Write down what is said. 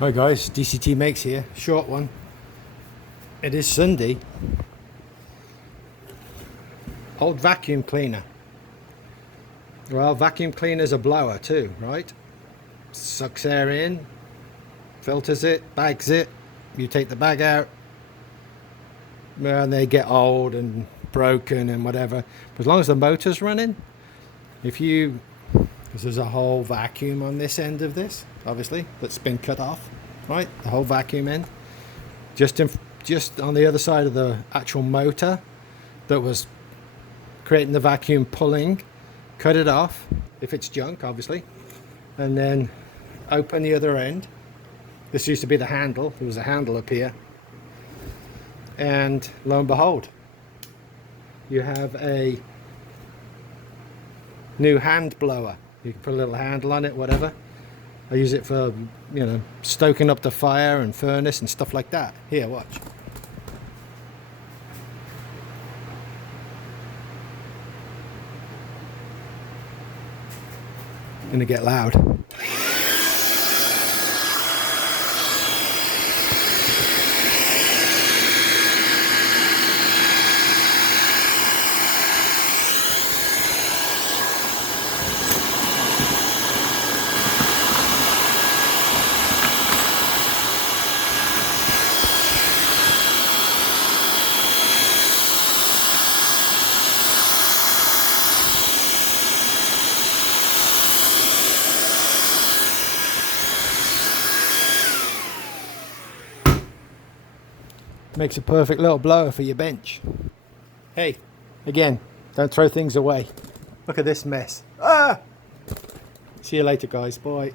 Hi guys, DCT Makes here, short one. It is Sunday. Old vacuum cleaner. Well, vacuum cleaner's a blower too, right? Sucks air in, filters it, bags it. You take the bag out, and they get old and broken and whatever. But as long as the motor's running, because there's a whole vacuum on this end of this, obviously, that's been cut off, right? The whole vacuum end, just on the other side of the actual motor that was creating the vacuum pulling. Cut it off if it's junk, obviously, and then open the other end. This used to be the handle. There was a handle up here, and lo and behold, you have a new hand blower. You can put a little handle on it, whatever. I use it for, stoking up the fire and furnace and stuff like that. Here, watch. Gonna get loud. Makes a perfect little blower for your bench. Hey, again, don't throw things away. Look at this mess. Ah! See you later, guys. Bye.